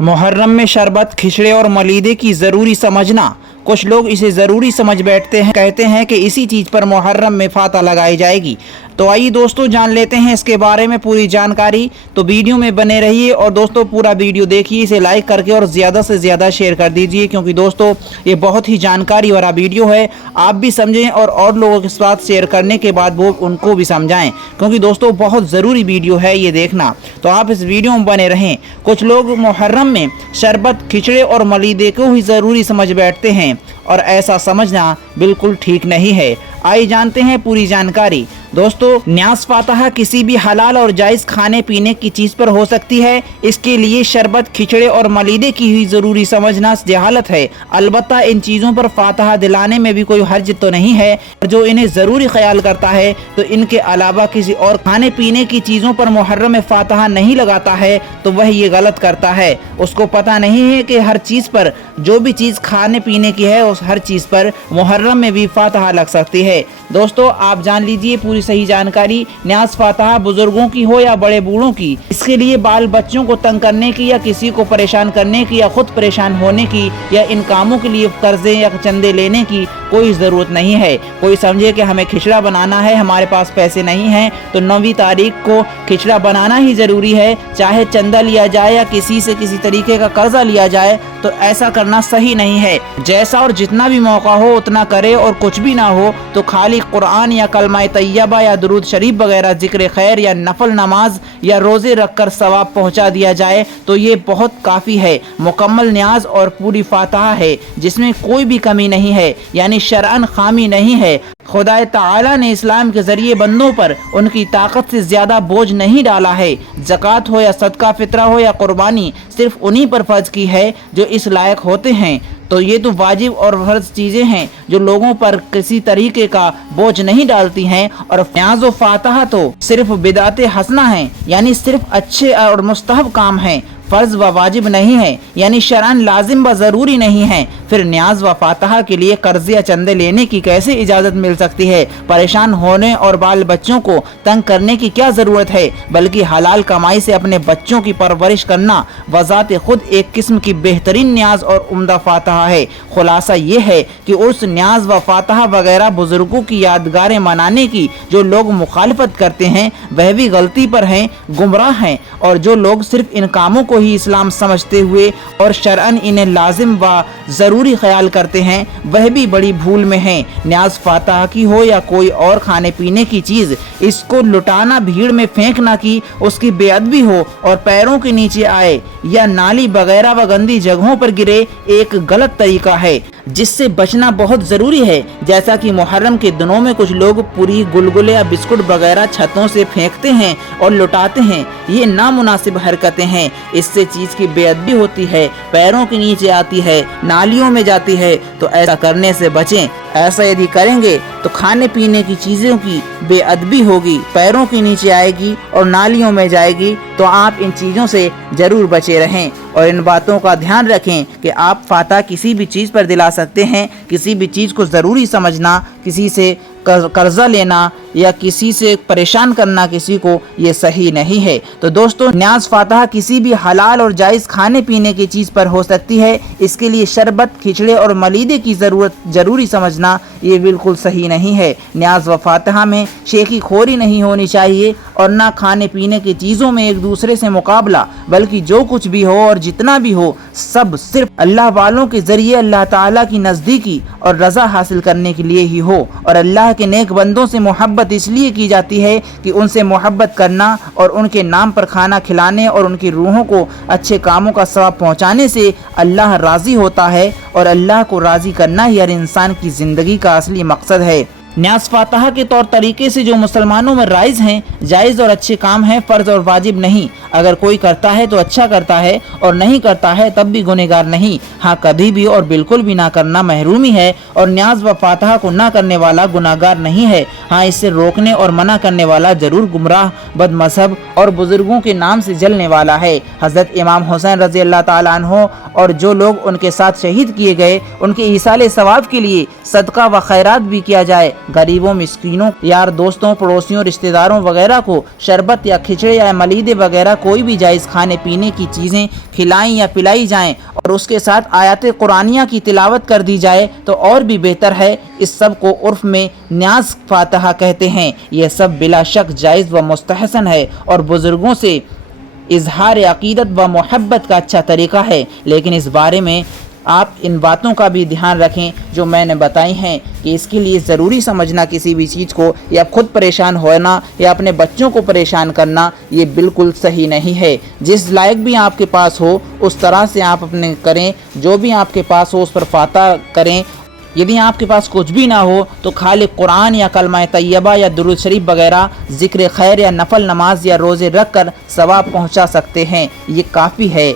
मुहर्रम में शरबत, खिचड़े और मलीदे की ज़रूरी समझना। कुछ लोग इसे ज़रूरी समझ बैठते हैं, कहते हैं कि इसी चीज़ पर मुहर्रम में फाता लगाई जाएगी। तो आइए दोस्तों जान लेते हैं इसके बारे में पूरी जानकारी। तो वीडियो में बने रहिए और दोस्तों पूरा वीडियो देखिए, इसे लाइक करके और ज़्यादा से ज़्यादा शेयर कर दीजिए, क्योंकि दोस्तों ये बहुत ही जानकारी वाला वीडियो है। आप भी समझें और लोगों के साथ शेयर करने के बाद वो उनको भी समझाएं, क्योंकि दोस्तों बहुत ज़रूरी वीडियो है ये देखना। तो आप इस वीडियो में बने रहें। कुछ लोग मुहर्रम में शरबत, खिचड़े और मलीदे को ही ज़रूरी समझ बैठते हैं और ऐसा समझना बिल्कुल ठीक नहीं है। आइए जानते हैं पूरी जानकारी। दोस्तों, न्याज़ फातहा किसी भी हलाल और जायज़ खाने पीने की चीज़ पर हो सकती है। इसके लिए शरबत, खिचड़े और मलीदे की ही ज़रूरी समझना जहालत है। अलबत्ता इन चीज़ों पर फातहा दिलाने में भी कोई हर्ज तो नहीं है। जो इन्हें ज़रूरी ख्याल करता है तो इनके अलावा किसी और खाने पीने की चीज़ों पर मुहर्रम में फातहा नहीं लगाता है तो वह ये गलत करता है। उसको पता नहीं है कि हर चीज़ पर, जो भी चीज़ खाने पीने की है, उस हर चीज़ पर मुहर्रम में भी फातहा लग सकती है। दोस्तों, आप जान लीजिए पूरी सही जानकारी। न्याज़ फातहा बुजुर्गों की हो या बड़े बूढ़ों की, इसके लिए बाल बच्चों को तंग करने की या किसी को परेशान करने की या खुद परेशान होने की या इन कामों के लिए कर्जे या चंदे लेने की कोई ज़रूरत नहीं है। कोई समझे कि हमें खिचड़ा बनाना है, हमारे पास पैसे नहीं हैं, तो 9वीं तारीख को खिचड़ा बनाना ही ज़रूरी है, चाहे चंदा लिया जाए या किसी से किसी तरीके का कर्जा लिया जाए, तो ऐसा करना सही नहीं है। जैसा और जितना भी मौका हो उतना करे, और कुछ भी ना हो तो खाली कुरान या कलमा तैयबा या दुरूद शरीफ वगैरह, जिक्र खैर या नफल नमाज या रोज़े रखकर सवाब पहुंचा दिया जाए तो ये बहुत काफ़ी है। मुकम्मल न्याज और पूरी फातहा है जिसमें कोई भी कमी नहीं है, यानी शरअन खामी नहीं है। खुदा ताला ने इस्लाम के ज़रिए बंदों पर उनकी ताकत से ज़्यादा बोझ नहीं डाला है। ज़कात हो या सदका फितरा हो या कुर्बानी, सिर्फ उन्हीं पर फ़र्ज की है जो इस लायक होते हैं। तो ये तो वाजिब और फर्ज चीज़ें हैं जो लोगों पर किसी तरीके का बोझ नहीं डालती हैं। और न्याज़ व फातहा तो सिर्फ बिदात हसना हैं, यानी सिर्फ अच्छे और मुस्तहब काम हैं, फ़र्ज व वाजिब नहीं है, यानी शरअन लाजिम व ज़रूरी नहीं है। फिर न्याज़ व फातहा के लिए कर्ज़े या चंदे लेने की कैसे इजाज़त मिल सकती है? परेशान होने और बाल बच्चों को तंग करने की क्या ज़रूरत है? बल्कि हलाल कमाई से अपने बच्चों की परवरिश करना वज़ात खुद एक किस्म की बेहतरीन न्याज़ और उम्दा फातहा है। खुलासा ये है कि उस न्याज़ व फातहा वगैरह बुजुर्गों की यादगारें मनाने की जो लोग मुखालफत करते हैं वह भी गलती पर हैं, गुमराह हैं। और जो लोग सिर्फ इन कामों को ही इस्लाम समझते हुए और शरअन इन्हें लाजिम व ज़रूरी ख्याल करते हैं वह भी बड़ी भूल में हैं। न्याज़ फातहा की हो या कोई और खाने पीने की चीज़, इसको लुटाना, भीड़ में फेंकना की उसकी बेअदबी हो और पैरों के नीचे आए या नाली वगैरह व गंदी जगहों पर गिरे, एक गलत तरीका है जिससे बचना बहुत ज़रूरी है। जैसा कि मुहर्रम के दिनों में कुछ लोग पूरी, गुलगुले या बिस्कुट वगैरह छतों से फेंकते हैं और लुटाते हैं, ये नामुनासिब हरकतें हैं। इससे चीज़ की बेअदबी होती है, पैरों के नीचे आती है, नालियों में जाती है। तो ऐसा करने से बचें। ऐसा यदि करेंगे तो खाने पीने की चीज़ों की बेअदबी होगी, पैरों के नीचे आएगी और नालियों में जाएगी। तो आप इन चीज़ों से ज़रूर बचे रहें और इन बातों का ध्यान रखें कि आप फातहा किसी भी चीज़ पर दिला सकते हैं। किसी भी चीज़ को ज़रूरी समझना, किसी से कर्जा लेना या किसी से परेशान करना किसी को, ये सही नहीं है। तो दोस्तों, न्याज़ फातहा किसी भी हलाल और जायज़ खाने पीने की चीज़ पर हो सकती है। इसके लिए शरबत, खिचड़े और मलीदे की ज़रूरी समझना ये बिल्कुल सही नहीं है। न्याज़ व फातहा में शेखी खोरी नहीं होनी चाहिए और ना खाने पीने की चीज़ों में एक दूसरे से मुकाबला, बल्कि जो कुछ भी हो और जितना भी हो सब सिर्फ अल्लाह वालों के ज़रिए अल्लाह ताला की नज़दीकी और रज़ा हासिल करने के लिए ही हो। और अल्लाह के नेक बंदों से मोहब्बत इसलिए की जाती है कि उनसे मोहब्बत करना और उनके नाम पर खाना खिलाने और उनकी रूहों को अच्छे कामों का सवाब पहुंचाने से अल्लाह राज़ी होता है। और अल्लाह को राज़ी करना ही हर इंसान की ज़िंदगी का असली मकसद है। न्याज़ फातहा के तौर तरीके से जो मुसलमानों में राइज हैं, जायज़ और अच्छे काम हैं, फ़र्ज और वाजिब नहीं। अगर कोई करता है तो अच्छा करता है और नहीं करता है तब भी गुनहगार नहीं। हाँ, कभी भी और बिल्कुल भी ना करना महरूमी है और न्याज़ व फातहा को ना करने वाला गुनाहगार नहीं है। हाँ, इससे रोकने और मना करने वाला ज़रूर गुमराह, बदमज़हब और बुजुर्गों के नाम से जलने वाला है। हज़रत इमाम हुसैन रज़ी अल्लाह ताला अन्हो और जो लोग उनके साथ शहीद किए गए, उनके ईसाले सवाब के लिए सदका व खैरात भी किया जाए। गरीबों, मिस्कीनों, यार दोस्तों, पड़ोसियों, रिश्तेदारों वगैरह को शरबत या खिचड़ी या मलीदे वगैरह कोई भी जायज़ खाने पीने की चीज़ें खिलाई या पिलाई जाएं और उसके साथ आयत कुरानिया की तिलावत कर दी जाए तो और भी बेहतर है। इस सब को उर्फ में न्याज़ फातिहा कहते हैं। यह सब बिला शक जायज़ व मुस्तहसन है और बुज़ुर्गों से इजहार अक़ीदत व मोहब्बत का अच्छा तरीक़ा है। लेकिन इस बारे में आप इन बातों का भी ध्यान रखें जो मैंने बताई हैं कि इसके लिए ज़रूरी समझना किसी भी चीज़ को या खुद परेशान होना या अपने बच्चों को परेशान करना ये बिल्कुल सही नहीं है। जिस लायक भी आपके पास हो उस तरह से आप अपने करें, जो भी आपके पास हो उस पर फातहा करें। यदि आपके पास कुछ भी ना हो तो खाली कुरान या कलमा तैयबा या दुरूद शरीफ वगैरह ज़िक्र खैर या नफल नमाज या रोज़े रख कर सवाब पहुँचा सकते हैं, ये काफ़ी है।